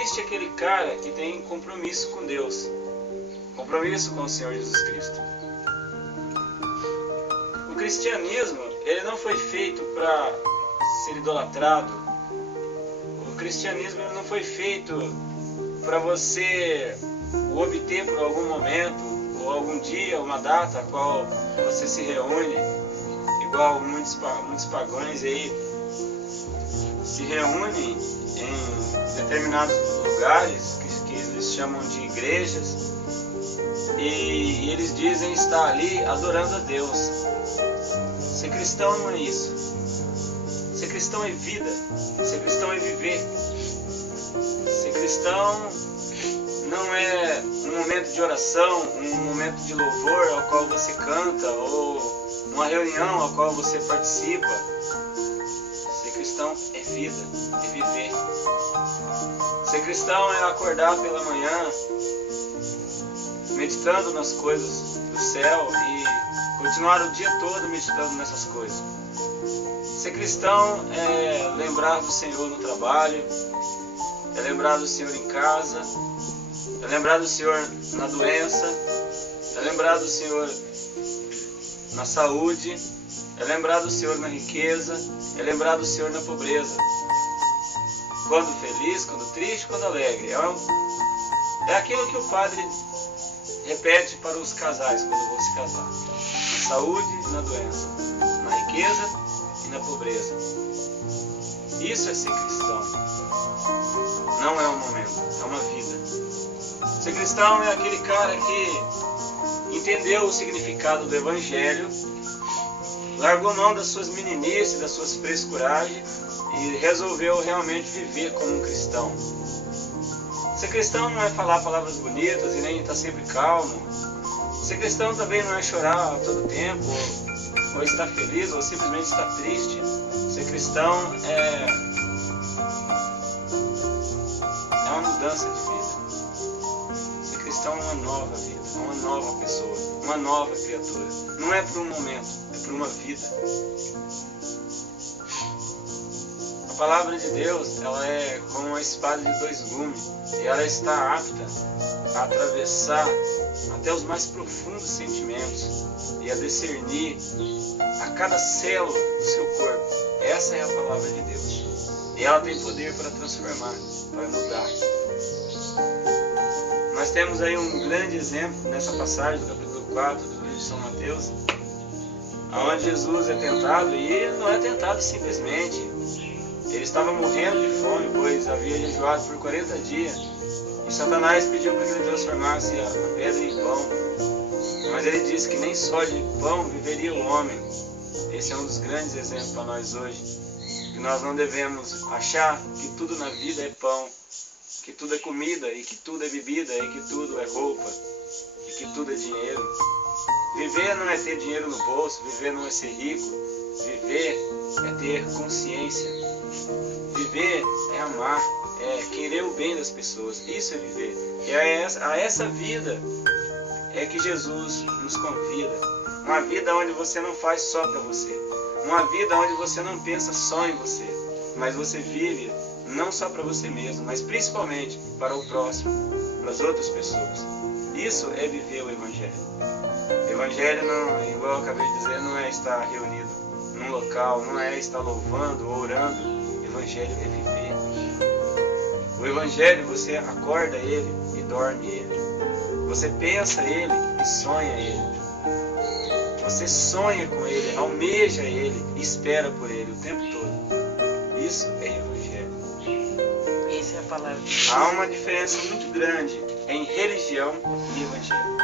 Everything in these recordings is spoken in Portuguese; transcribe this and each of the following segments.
existe aquele cara que tem compromisso com Deus, compromisso com o Senhor Jesus Cristo. O cristianismo, ele não foi feito para ser idolatrado. O cristianismo ele não foi feito para você o obter por algum momento, ou algum dia, uma data a qual você se reúne, igual muitos pagãos aí se reúnem em determinados lugares que eles chamam de igrejas, e eles dizem estar ali adorando a Deus. Ser cristão não é isso. Ser cristão é vida. Ser cristão é viver. Ser cristão não é um momento de oração, um momento de louvor ao qual você canta, ou uma reunião ao qual você participa. Ser cristão é vida, é viver. Ser cristão é acordar pela manhã, meditando nas coisas do céu e continuar o dia todo meditando nessas coisas. Ser cristão é lembrar do Senhor no trabalho, é lembrar do Senhor em casa, é lembrar do Senhor na doença, é lembrar do Senhor na saúde, é lembrar do Senhor na riqueza, é lembrar do Senhor na pobreza. Quando feliz, quando triste, quando alegre. É aquilo que o padre repete para os casais quando vão se casar. Na saúde e na doença, na riqueza e na pobreza. Isso é ser cristão. Não é um momento, é uma vida. Ser cristão é aquele cara que entendeu o significado do Evangelho, largou mão das suas meninices, das suas frescuragens e resolveu realmente viver como um cristão. Ser cristão não é falar palavras bonitas e nem estar sempre calmo. Ser cristão também não é chorar todo tempo, ou estar feliz, ou simplesmente estar triste. Ser cristão é uma mudança de vida. Ser cristão é uma nova vida, é uma nova pessoa, uma nova criatura. Não é por um momento, é por uma vida. A palavra de Deus, ela é como uma espada de dois gumes, e ela está apta a atravessar até os mais profundos sentimentos e a discernir a cada célula do seu corpo. Essa é a palavra de Deus. E ela tem poder para transformar, para mudar. Nós temos aí um grande exemplo nessa passagem do capítulo 4 do livro de São Mateus, onde Jesus é tentado, e ele não é tentado simplesmente. Ele estava morrendo de fome, pois havia jejuado por 40 dias. E Satanás pediu para que ele transformasse a pedra em pão. Mas ele disse que nem só de pão viveria o homem. Esse é um dos grandes exemplos para nós hoje. Que nós não devemos achar que tudo na vida é pão, que tudo é comida, e que tudo é bebida, e que tudo é roupa, e que tudo é dinheiro. Viver não é ter dinheiro no bolso, viver não é ser rico. Viver é ter consciência. Viver é amar, é querer o bem das pessoas. Isso é viver. E a essa vida é que Jesus nos convida. Uma vida onde você não faz só para você. Uma vida onde você não pensa só em você. Mas você vive não só para você mesmo, mas principalmente para o próximo, para as outras pessoas. Isso é viver o Evangelho. O Evangelho, não, igual eu acabei de dizer, não é estar reunido num local, não é estar louvando ou orando. O Evangelho é viver. O Evangelho, você acorda ele e dorme ele. Você pensa ele e sonha ele. Você sonha com ele, almeja ele e espera por ele o tempo todo. Isso é Evangelho. Essa é a palavra de Deus. Há uma diferença muito grande em religião e Evangelho.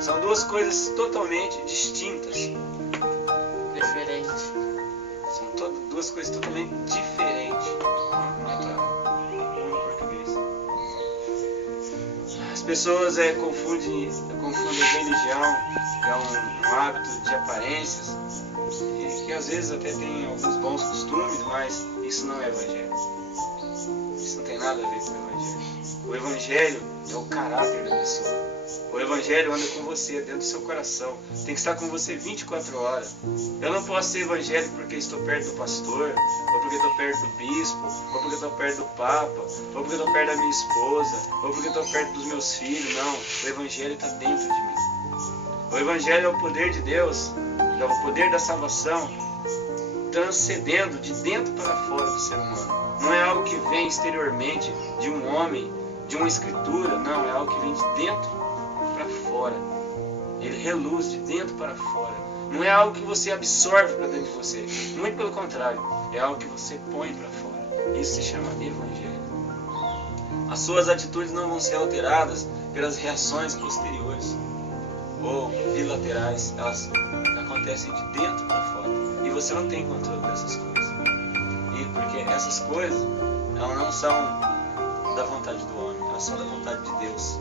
São duas coisas totalmente distintas. Diferente. São duas coisas totalmente diferentes. Não é para português. As pessoas confundem religião, que é um hábito de aparências, e que às vezes até tem alguns bons costumes, mas isso não é Evangelho. Isso não tem nada a ver com o Evangelho. O Evangelho é o caráter da pessoa. O Evangelho anda com você, dentro do seu coração. Tem que estar com você 24 horas. Eu não posso ser evangélico porque estou perto do pastor, ou porque estou perto do bispo, ou porque estou perto do papa, ou porque estou perto da minha esposa, ou porque estou perto dos meus filhos. Não, o Evangelho está dentro de mim. O Evangelho é o poder de Deus, é o poder da salvação, transcendendo de dentro para fora do ser humano. Não é algo que vem exteriormente de um homem, de uma escritura. Não, é algo que vem de dentro para fora. Ele reluz de dentro para fora. Não é algo que você absorve para dentro de você. Muito pelo contrário, é algo que você põe para fora. Isso se chama Evangelho. As suas atitudes não vão ser alteradas pelas reações posteriores ou bilaterais. Elas acontecem de dentro para fora. E você não tem controle dessas coisas. E porque essas coisas, elas não são da vontade do homem, elas são da vontade de Deus.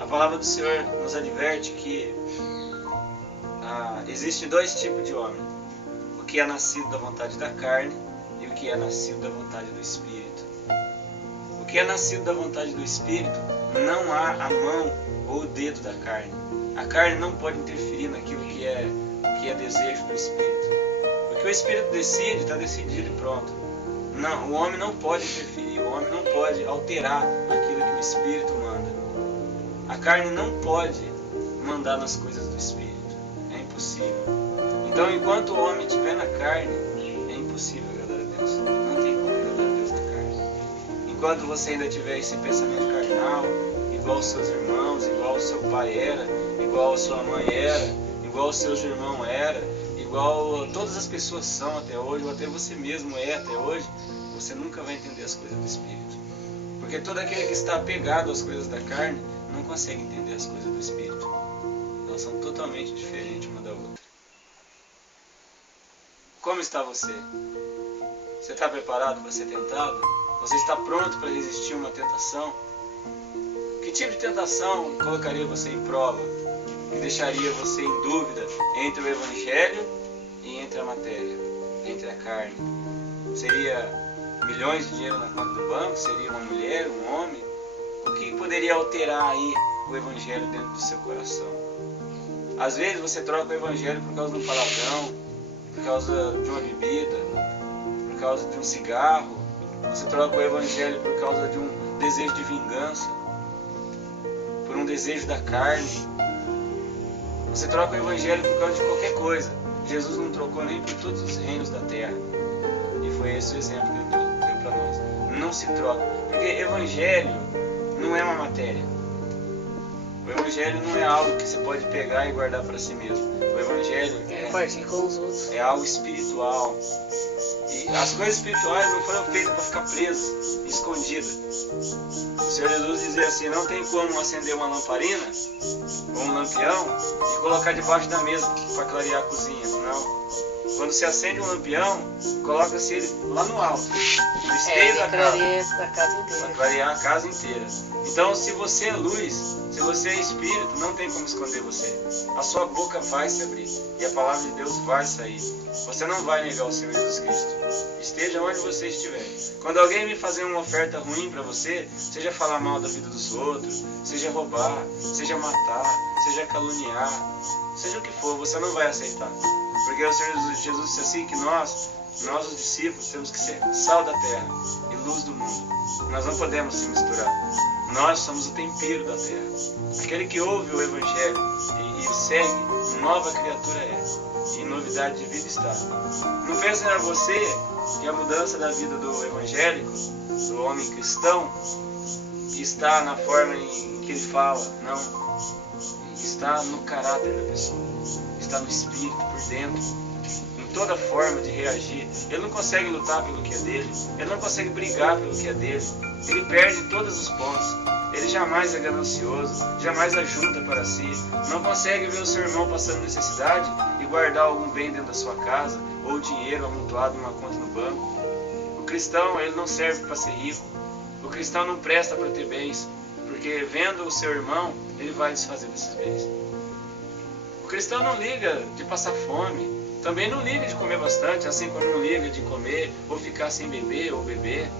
A palavra do Senhor nos adverte que existem dois tipos de homem: o que é nascido da vontade da carne e o que é nascido da vontade do Espírito. O que é nascido da vontade do Espírito, não há a mão ou o dedo da carne. A carne não pode interferir naquilo que é desejo do Espírito. O que o Espírito decide, está decidido e pronto. Não, o homem não pode interferir, o homem não pode alterar aquilo que o Espírito manda. A carne não pode mandar nas coisas do Espírito. É impossível. Então, enquanto o homem estiver na carne, é impossível agradar a Deus. Não tem como agradar a Deus na carne. Enquanto você ainda tiver esse pensamento carnal, igual os seus irmãos, igual o seu pai era, igual a sua mãe era, igual os seus irmãos era, igual todas as pessoas são até hoje, ou até você mesmo é até hoje, você nunca vai entender as coisas do Espírito. Porque todo aquele que está apegado às coisas da carne não consegue entender as coisas do Espírito. Elas são totalmente diferentes uma da outra. Como está você? Você está preparado para ser tentado? Você está pronto para resistir a uma tentação? Que tipo de tentação colocaria você em prova? Que deixaria você em dúvida entre o Evangelho e entre a matéria, entre a carne? Seria milhões de dinheiro na conta do banco? Seria uma mulher, um homem? O que poderia alterar aí o Evangelho dentro do seu coração? Às vezes você troca o Evangelho por causa de um palavrão, por causa de uma bebida, por causa de um cigarro. Você troca o Evangelho por causa de um desejo de vingança, por um desejo da carne. Você troca o Evangelho por causa de qualquer coisa. Jesus não trocou nem por todos os reinos da terra. E foi esse o exemplo que ele deu para nós. Não se troca. Porque Evangelho não é uma matéria. O Evangelho não é algo que você pode pegar e guardar para si mesmo. O Evangelho é algo espiritual. E as coisas espirituais não foram feitas para ficar presas, escondidas. O Senhor Jesus dizia assim: não tem como acender uma lamparina ou um lampião e colocar debaixo da mesa para clarear a cozinha. Não. Quando se acende um lampião, coloca-se ele lá no alto, no esteio da casa, para clarear a casa inteira. Então, se você é luz, se você é espírito, não tem como esconder você. A sua boca vai se abrir e a palavra de Deus vai sair. Você não vai negar o Senhor Jesus Cristo. Esteja onde você estiver. Quando alguém me fazer uma oferta ruim para você, seja falar mal da vida dos outros, seja roubar, seja matar, seja caluniar, seja o que for, você não vai aceitar. Porque o Senhor Jesus disse assim que nós os discípulos, temos que ser sal da terra e luz do mundo. Nós não podemos se misturar. Nós somos o tempero da terra. Aquele que ouve o Evangelho e o segue, nova criatura é. E novidade de vida está. Não pense a você que a mudança da vida do evangélico, do homem cristão, está na forma em que ele fala. Não. Está no caráter da pessoa. Está no espírito, por dentro. Em toda forma de reagir. Ele não consegue lutar pelo que é dele. Ele não consegue brigar pelo que é dele. Ele perde em todos os pontos. Ele jamais é ganancioso, jamais ajunta para si. Não consegue ver o seu irmão passando necessidade e guardar algum bem dentro da sua casa ou dinheiro amontoado numa conta no banco. O cristão, ele não serve para ser rico. O cristão não presta para ter bens, porque vendo o seu irmão, ele vai desfazer desses bens. O cristão não liga de passar fome, também não liga de comer bastante, assim como não liga de comer ou ficar sem beber ou beber,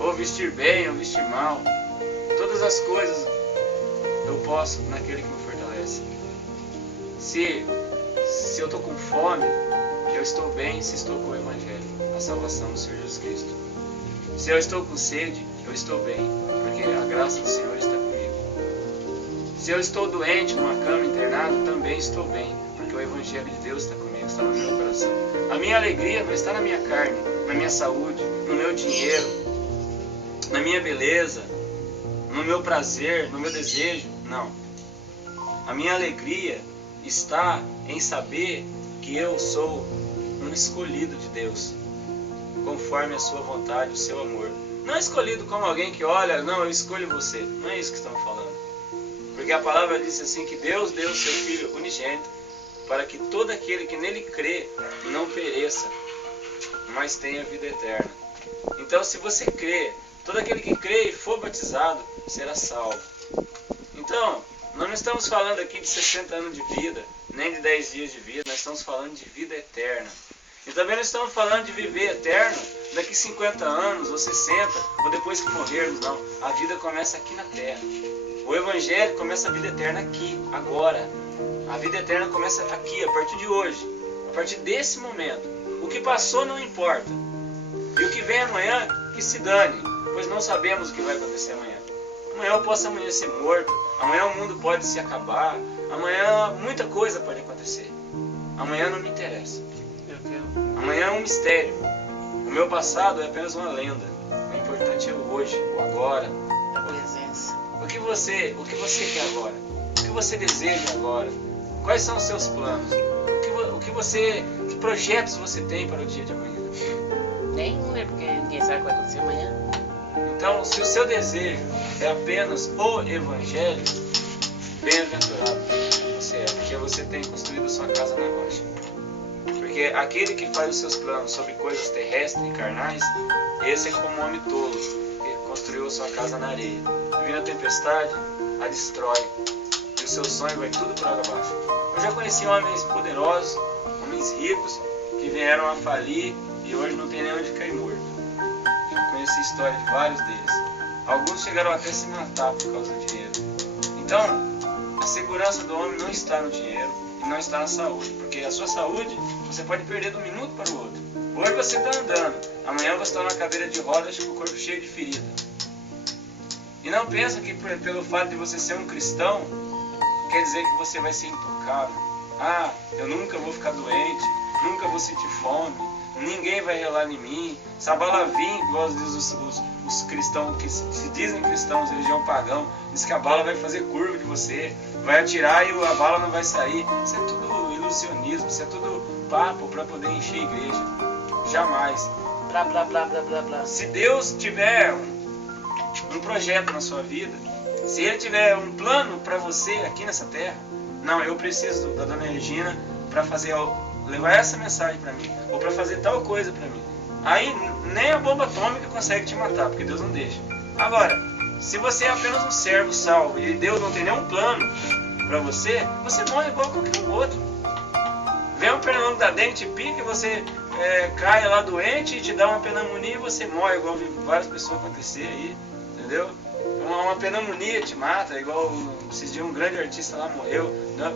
ou vestir bem ou vestir mal. Todas as coisas eu posso naquele que me fortalece. Se eu estou com fome, eu estou bem se estou com o Evangelho, a salvação do Senhor Jesus Cristo. Se eu estou com sede, eu estou bem, porque a graça do Senhor está comigo. Se eu estou doente numa cama internado, também estou bem, porque o Evangelho de Deus está comigo, está no meu coração. A minha alegria não está na minha carne, na minha saúde, no meu dinheiro, na minha beleza, no meu prazer, no meu desejo. Não. A minha alegria está em saber que eu sou um escolhido de Deus, conforme a sua vontade, o seu amor. Não escolhido como alguém que olha, não, eu escolho você. Não é isso que estamos falando. Porque a palavra diz assim que Deus deu o seu Filho unigênito para que todo aquele que nele crê não pereça, mas tenha vida eterna. Então, se você crê, todo aquele que crê e for batizado será salvo. Então, nós não estamos falando aqui de 60 anos de vida, nem de 10 dias de vida, nós estamos falando de vida eterna. E também não estamos falando de viver eterno daqui 50 anos, ou 60, ou depois que morrermos, não. A vida começa aqui na terra. O Evangelho começa a vida eterna aqui, agora. A vida eterna começa aqui, a partir de hoje, a partir desse momento. O que passou não importa. E o que vem amanhã, que se dane, pois não sabemos o que vai acontecer amanhã. Amanhã eu posso amanhecer morto, amanhã o mundo pode se acabar, amanhã muita coisa pode acontecer. Amanhã não me interessa. Amanhã é um mistério. O meu passado é apenas uma lenda. O importante é o hoje, o agora. A presença. O que você quer agora? O que você deseja agora? Quais são os seus planos? Que projetos você tem para o dia de amanhã? Nenhum, né? Porque ninguém sabe o que vai acontecer amanhã. Então, se o seu desejo é apenas o Evangelho, bem-aventurado você é, porque você tem construído sua casa na rocha. Porque aquele que faz os seus planos sobre coisas terrestres e carnais, esse é como um homem tolo, que construiu a sua casa na areia. Vindo a tempestade, a destrói, e o seu sonho vai tudo por água abaixo. Eu já conheci homens poderosos, homens ricos, que vieram a falir e hoje não tem nem onde cair morto. Eu conheci a história de vários deles. Alguns chegaram até a se matar por causa do dinheiro. Então, a segurança do homem não está no dinheiro e não está na saúde, porque a sua saúde você pode perder de um minuto para o outro. Hoje você está andando, amanhã você está numa cadeira de rodas com o corpo cheio de ferida. E não pensa que pelo fato de você ser um cristão, quer dizer que você vai ser intocável. Ah, eu nunca vou ficar doente, nunca vou sentir fome, ninguém vai relar em mim. Sabalavim, igual os cristãos que se dizem cristãos, religião pagão, diz que a bala vai fazer curva de você, vai atirar e a bala não vai sair. Isso é tudo ilusionismo, isso é tudo papo para poder encher a igreja. Jamais. Blá, blá, blá, blá, blá, blá. Se Deus tiver um projeto na sua vida, se Ele tiver um plano para você aqui nessa terra, não, eu preciso da Dona Regina para levar essa mensagem para mim, ou para fazer tal coisa para mim. Aí nem a bomba atômica consegue te matar, porque Deus não deixa. Agora, se você é apenas um servo salvo e Deus não tem nenhum plano para você, você morre igual qualquer um outro. Vem um pernilongo da dengue, te pica e você cai lá doente e te dá uma pneumonia e você morre, igual vi várias pessoas acontecer aí, entendeu? Uma pneumonia te mata, igual esses dias um grande artista lá morreu.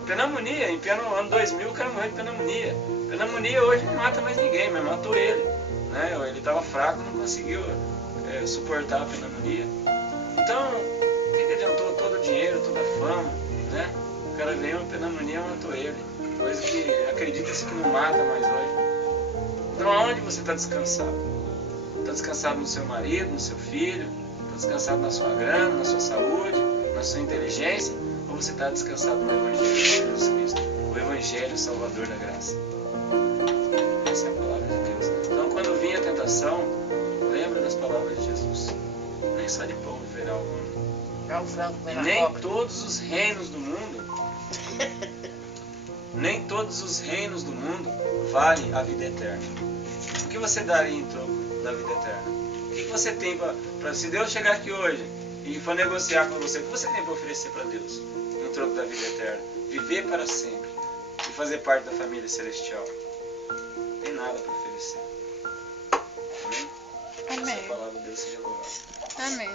Pneumonia, em pleno ano 2000 o cara morreu de pneumonia. Pneumonia hoje não mata mais ninguém, mas matou ele. Né? Ele estava fraco, não conseguiu suportar a pneumonia. Então, o que adiantou todo o dinheiro, toda a fama? Né? O cara veio, uma pneumonia matou ele. Coisa que acredita-se que não mata mais hoje. Então aonde você está descansado? Está descansado no seu marido, no seu filho? Está descansado na sua grana, na sua saúde, na sua inteligência? Ou você está descansado no Evangelho de Jesus Cristo? O Evangelho Salvador da graça. Essa é a palavra de Deus. Então quando vinha a tentação, lembra das palavras de Jesus. Nem só de pão viverá o homem. Nem todos os reinos do mundo nem todos os reinos do mundo valem a vida eterna. O que você daria em troco da vida eterna? O que você tem para se Deus chegar aqui hoje e for negociar com você, o que você tem para oferecer para Deus em troco da vida eterna? Viver para sempre e fazer parte da família celestial. Não tem nada para oferecer. Amém? Amém. Essa palavra de Deus seja louvada. Amém.